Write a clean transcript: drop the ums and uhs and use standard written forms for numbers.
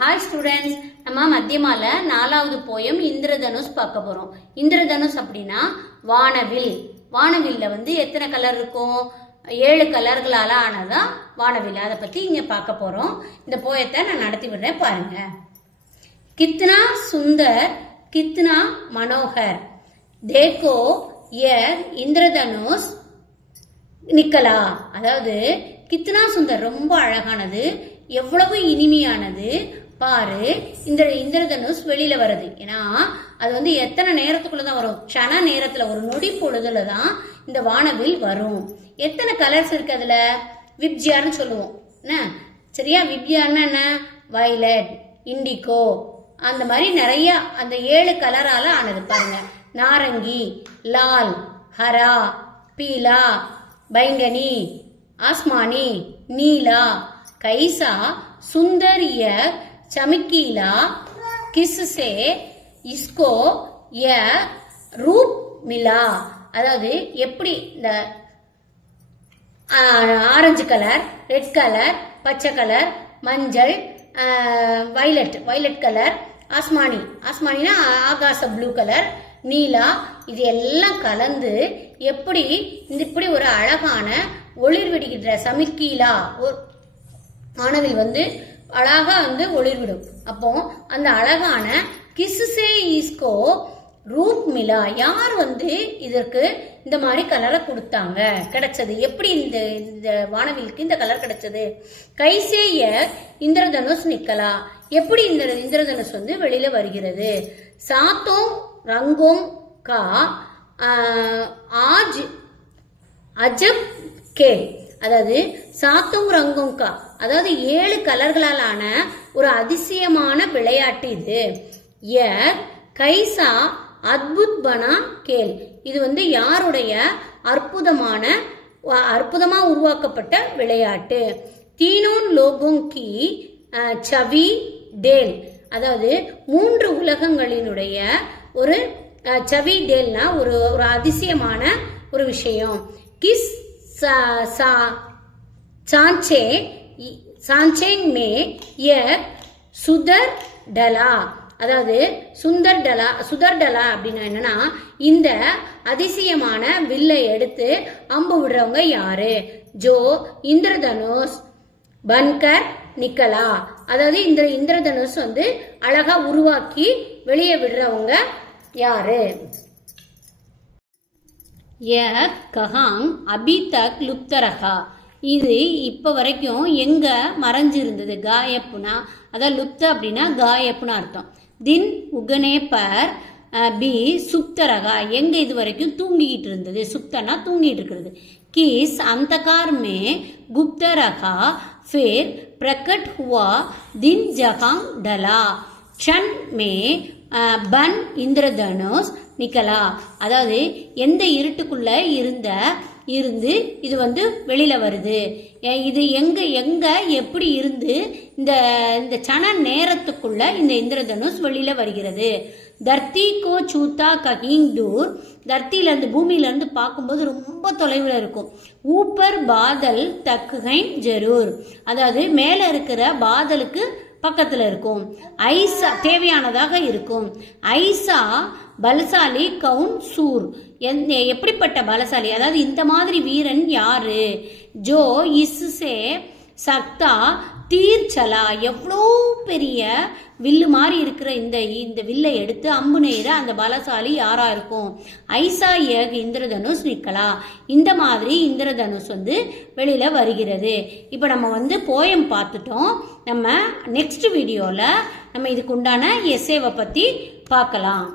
Hi students, நம்ம மத்தியமால 4வது poem Indradhanush பார்க்க போறோம். இந்திரதனுஷ் அப்படின்னா வானவில். வானவில்ல எத்தனை கலர் இருக்கும்? 7 கலர்களால ஆனதான் வானவில். அதை பத்தி இங்க பார்க்க போறோம். இந்த போயத்தை நான் நடத்தி விடுறேன், பாருங்க. கித்னா சுந்தர் கித்னா மனோகர் தேக்கோ ய இந்திரதனுஷ் நிக்கலா. அதாவது கித்னா சுந்தர் ரொம்ப அழகானது, எவ்வளவு இனிமையானது பாரு. இந்த இந்திரதனுஷ் வெளியில வருது. ஏன்னா அது எத்தனை நேரத்துக்குள்ளதான் வரும்? க்ஷண நேரத்துல, ஒரு நொடி பொழுதுலதான் இந்த வானவில் வரும். எத்தனை கலர்ஸ் இருக்கு அதுல? விப்ஜியார்னு சொல்லுவோம் என்ன, சரியா? விப்ஜியார்னா என்ன? வயலட், இண்டிகோ, அந்த மாதிரி நிறைய அந்த 7 கலரால ஆனது. பாருங்க, நாரங்கி, லால், ஹரா, பீலா, பைங்கனி, ஆஸ்மானி, நீலா, கைசா, सुंदर यह चमकीला किससे इसको यह रूप मिला. அதாவது எப்படி இந்த ஆரஞ்சு கலர், ரெட் கலர், பச்சை கலர், மஞ்சள், வயலட் கலர், ஆஸ்மானினா ஆகாச ப்ளூ கலர், நீலா, இது எல்லாம் கலந்து எப்படி இப்படி ஒரு அழகான ஒளிர் விடுகின்ற சமிக்கீலா வானவில் அழகா ஒளிர்விடும். அப்போ அந்த அழகான கிஸ்ஸே ஈஸ்கோ ரூப் மிலா, யார் இதற்கு இந்த மாதிரி கலரை கொடுத்தாங்க, கிடைச்சது எப்படி? இந்த வானவிலுக்கு இந்த கலர் கிடைச்சது. கைசேய இந்திரதனுஷ் நிக்கலா, எப்படி இந்த இந்திரதனுஷ் வெளியில வருகிறது. சாத்தோம் ரங்கோம் கா ஆஜ் அஜப் கே, அதாவது சாத்தோம் ரங்கம் கா, அதாவது 7 கலர்களாலான ஒரு அதிசயமான விளையாட்டு இது. கைசா அத்புத் பனா கேல், இது யாருடைய அற்புதமா உருவாக்கப்பட்ட விளையாட்டு. தீனோன் லோகோங் கி சவி டேல், அதாவது 3 உலகங்களினுடைய ஒரு சவி டேல்னா ஒரு அதிசயமான ஒரு விஷயம். கிஸ் சாஞ்சேங் மே யக் சுதர் டலா, அதாவது சுதர் டலா அப்படின்னா என்னன்னா, இந்த அதிசயமான வில்லை எடுத்து அம்பு விடுறவங்க யாரு? ஜோ இந்திரதனுஷ் பன்கர் நிக்கலா, அதாவது இந்த இந்திரதனுஷ் அழகா உருவாக்கி வெளியே விடுறவங்க யாரு? கஹாங் அபி தக் லுப்தரகா, இது இப்ப வரைக்கும் எங்க மறைஞ்சிருந்தது? காயப்புனா, அதாவது லுப்த அப்படின்னா காயப்புனா அர்த்தம். தின் உகனே பர் பி சுப்தரகா, எங்க இது வரைக்கும் தூங்கிட்டு இருந்தது? சுப்தனா தூங்கிட்டு இருக்கிறது. கிஸ் அந்தகார் மே குப்தரகா फिर प्रकट हुआ दिन जहां डला क्षण में बन இந்திரதனுஷ் நிக்கலா, அதாவது எந்த இருட்டுக்குள்ள இருந்து இது வெளியில வருது. இது எங்க எப்படி இருந்து இந்த சன நேரத்துக்குள்ள இந்த இந்திரதனுஷ் வெளியில வருகிறது. தர்த்தி கோ சூத்தா கஹிங் தூர், தர்த்தியில இருந்து பூமியில இருந்து பார்க்கும்போது ரொம்ப தொலைவில் இருக்கும். ஊப்பர் பாதல் தக்குகைன் ஜரூர், அதாவது மேல இருக்கிற பாதலுக்கு பக்கத்துல இருக்கும். ஐசா தேவையானதாக இருக்கும். ஐசா பலசாலி கவுன் சூர், எப்படிப்பட்ட பலசாலி, அதாவது இந்த மாதிரி வீரன் யாரு? ஜோ இஸ்ஸே சக்தா தீர் சலா, எவ்வளோ பெரிய வில்லு மாதிரி இருக்கிற இந்த வில்லை எடுத்து அம்பு நெய்ற அந்த பலசாலி யாரா இருக்கும்? ஐசா யக் இந்திரதனுஷ் நிக்கலா, இந்த மாதிரி இந்திரதனுஷ் வெளியில வருகிறது. இப்ப நம்ம போயம் பார்த்துட்டோம். நம்ம நெக்ஸ்ட் வீடியோல நம்ம இதுக்கு உண்டான எஸ்ஏவை பத்தி பார்க்கலாம்.